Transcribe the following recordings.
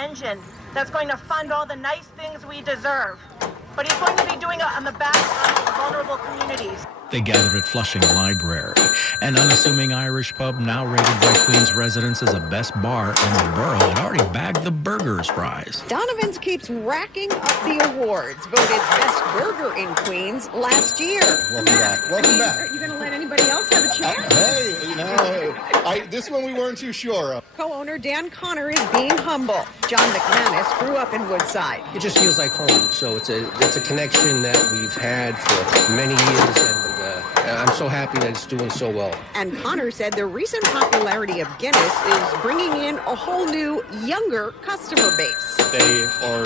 engine that's going to fund all the nice things we deserve. But he's going to be doing it on the back of vulnerable communities. They gathered at Flushing Library, an unassuming Irish pub now rated by Queens residents as the best bar in the borough had already bagged the Burgers Prize. Donovan's keeps racking up the awards. Voted best burger in Queens last year. Welcome back. Welcome back. Are you going to let anybody else have a chance? Hey, this one we weren't too sure of. Co-owner Dan Connor is being humble. John McManus grew up in Woodside. It just feels like home. So it's a connection that we've had for many years, and I'm so happy that it's doing so well. And Connor said the recent popularity of Guinness is bringing in a whole new, younger customer base. They are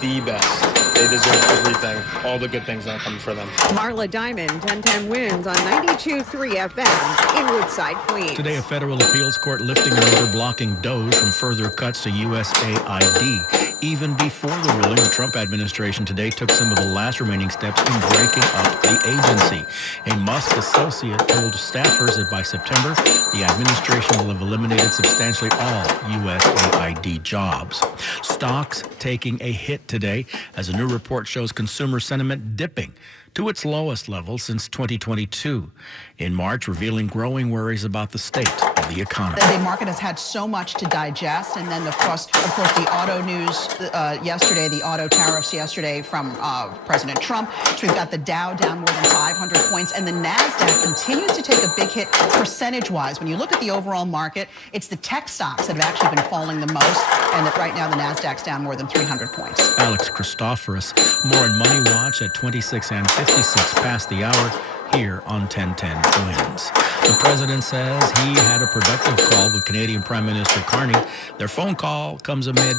the best. They deserve everything, all the good things that come for them. Marla Diamond, 1010 wins on 92.3 FM in Woodside, Queens. Today, a federal appeals court lifting an order blocking Doge from further cuts to USAID. Even before the ruling, the Trump administration today took some of the last remaining steps in breaking up the agency. A Musk associate told staffers that by September, the administration will have eliminated substantially all USAID jobs. Stocks taking a hit today as a new report shows consumer sentiment dipping to its lowest level since 2022 in March, revealing growing worries about the state of the economy. The market has had so much to digest, and then of course the auto news yesterday, the auto tariffs yesterday from President Trump. So we've got the Dow down more than 500 points, and the NASDAQ continues to take a big hit percentage-wise. When you look at the overall market, it's the tech stocks that have actually been falling the most, and that right now the NASDAQ's down more than 300 points. Alex Christoforous, more in Money Watch at 26 and 56 past the hour here on 1010 Wins. The president says he had a productive call with Canadian Prime Minister Carney. Their phone call comes amid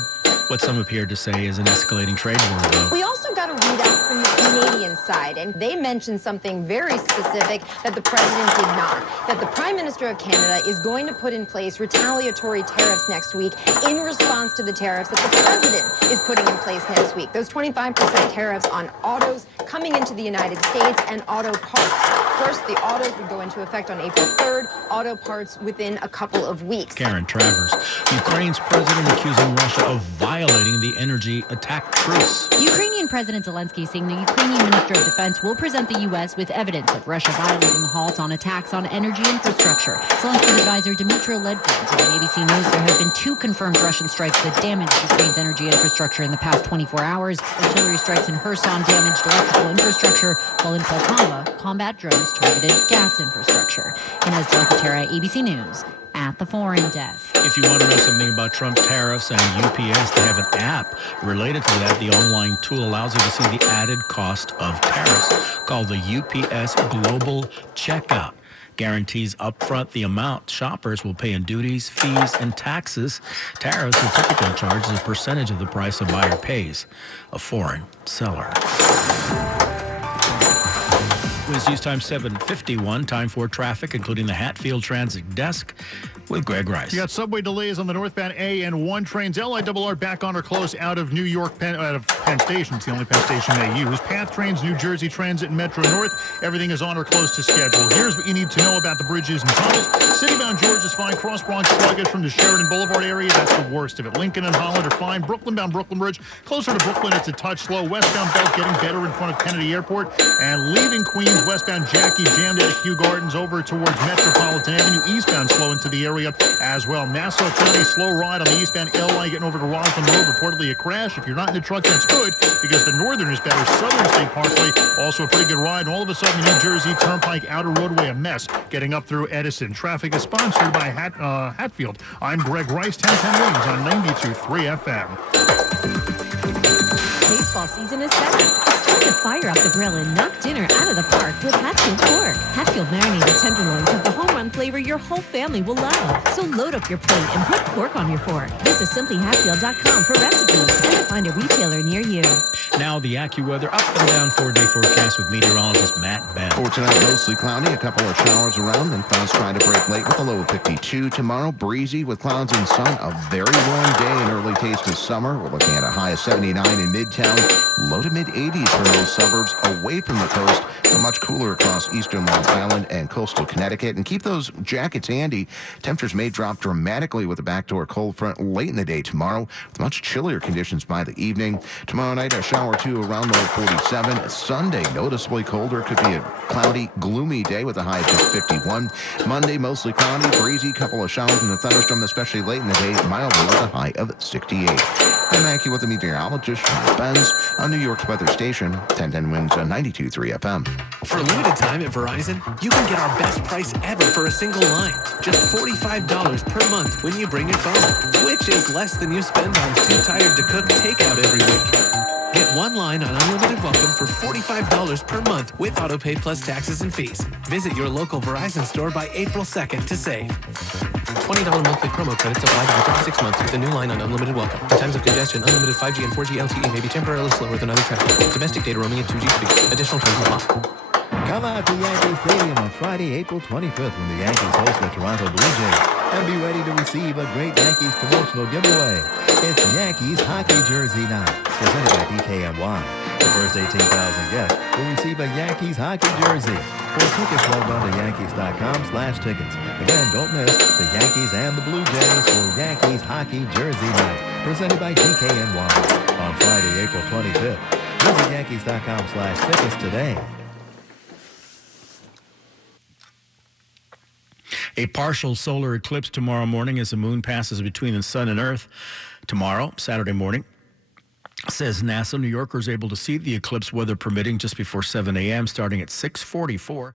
what some appear to say is an escalating trade war, though. We also got a readout from the Canadian side, and they mentioned something very specific that the president did not, that the Prime Minister of Canada is going to put in place retaliatory tariffs next week in response to the tariffs that the president is putting in place next week. Those 25% tariffs on autos coming into the United States and auto parts. First, the autos would go into effect on April 3rd, auto parts within a couple of weeks. Karen Travers, Ukraine's president accusing Russia of violating the energy attack truce. Ukrainian President Zelensky saying the Ukrainian Minister of Defense will present the U.S. with evidence of Russia violating the halt on attacks on energy infrastructure. Zelensky's advisor Dmytro Ledvin told ABC News there have been 2 confirmed Russian strikes that damaged Ukraine's energy infrastructure in the past 24 hours. Artillery strikes in Kherson damaged electrical infrastructure, while in Poltava, combat drones targeted gas infrastructure. Inez Delacatera, ABC News, at the Foreign Desk. If you want to know something about Trump tariffs and UPS, they have an app related to that. The online tool allows you to see the added cost of tariffs called the UPS Global Checkout. Guarantees upfront the amount shoppers will pay in duties, fees, and taxes. Tariffs are typically charged as a percentage of the price a buyer pays a foreign seller. News time 7:51. Time for traffic, including the Hatfield Transit Desk with Greg Rice. You got subway delays on the northbound A and 1 trains. LIRR back on or close out of out of Penn Station. It's the only Penn Station they use. PATH trains, New Jersey Transit, and Metro North. Everything is on or close to schedule. Here's what you need to know about the bridges and tunnels. Citybound George is fine. Cross Bronx sluggish from the Sheridan Boulevard area. That's the worst of it. Lincoln and Holland are fine. Brooklyn-bound Brooklyn Bridge. Closer to Brooklyn, it's a touch slow. Westbound Belt getting better in front of Kennedy Airport. And leaving Queens, westbound Jackie jammed at Kew Gardens over towards Metropolitan Avenue. Eastbound slow into the area as well. Nassau County slow ride on the eastbound LI getting over to Roslyn Road. Reportedly a crash. If you're not in the truck, that's good because the northern is better. Southern State Parkway also a pretty good ride. And all of a sudden, the New Jersey Turnpike outer roadway a mess getting up through Edison. Traffic is sponsored by Hatfield. I'm Greg Rice, 1010 Wings on 92.3 FM. Baseball season is back. It's time to fire up the grill and knock dinner out of the park with Hatfield Pork. Hatfield marinated tenderloins have the home run flavor your whole family will love. So load up your plate and put pork on your fork. Visit simplyhatfield.com for recipes and to find a retailer near you. Now the AccuWeather up and down 4-day forecast with meteorologist Matt Bell. For tonight, mostly cloudy, a couple of showers around, and clouds trying to break late with a low of 52. Tomorrow, breezy with clouds and sun. A very warm day, an early taste of summer. We're looking at a high of 79 in Midtown. Low to mid-80s for most suburbs away from the coast. Much cooler across eastern Long Island and coastal Connecticut. And keep those jackets handy. Temperatures may drop dramatically with a backdoor cold front late in the day tomorrow, with much chillier conditions by the evening. Tomorrow night, a shower or two around low 47. Sunday, noticeably colder. Could be a cloudy, gloomy day with a high of just 51. Monday, mostly cloudy, breezy, couple of showers and a thunderstorm, especially late in the day, mildly with a high of 68. I'm Mackie with the meteorologist, Sean Benz, on New York's weather station, 1010 Winds, 92.3 FM. For a limited time at Verizon, you can get our best price ever for a single line. Just $45 per month when you bring your phone, which is less than you spend on Too Tired to Cook takeout every week. Get one line on Unlimited Welcome for $45 per month with AutoPay plus taxes and fees. Visit your local Verizon store by April 2nd to save. $20 monthly promo credits apply after 6 months with a new line on Unlimited Welcome. In times of congestion, unlimited 5G and 4G LTE may be temporarily slower than other traffic. Domestic data roaming at 2G speed. Additional terms apply. Come out to Yankee Stadium on Friday, April 25th when the Yankees host the Toronto Blue Jays. And be ready to receive a great Yankees promotional giveaway. It's Yankees Hockey Jersey Night, presented by DKNY. The first 18,000 guests will receive a Yankees hockey jersey. For tickets, log on to Yankees.com/tickets. Again, don't miss the Yankees and the Blue Jays for Yankees Hockey Jersey Night, presented by DKNY on Friday, April 25th. Visit Yankees.com/tickets today. A partial solar eclipse tomorrow morning as the moon passes between the sun and earth. Tomorrow, Saturday morning, says NASA. New Yorkers able to see the eclipse, weather permitting, just before 7 a.m., starting at 6:44.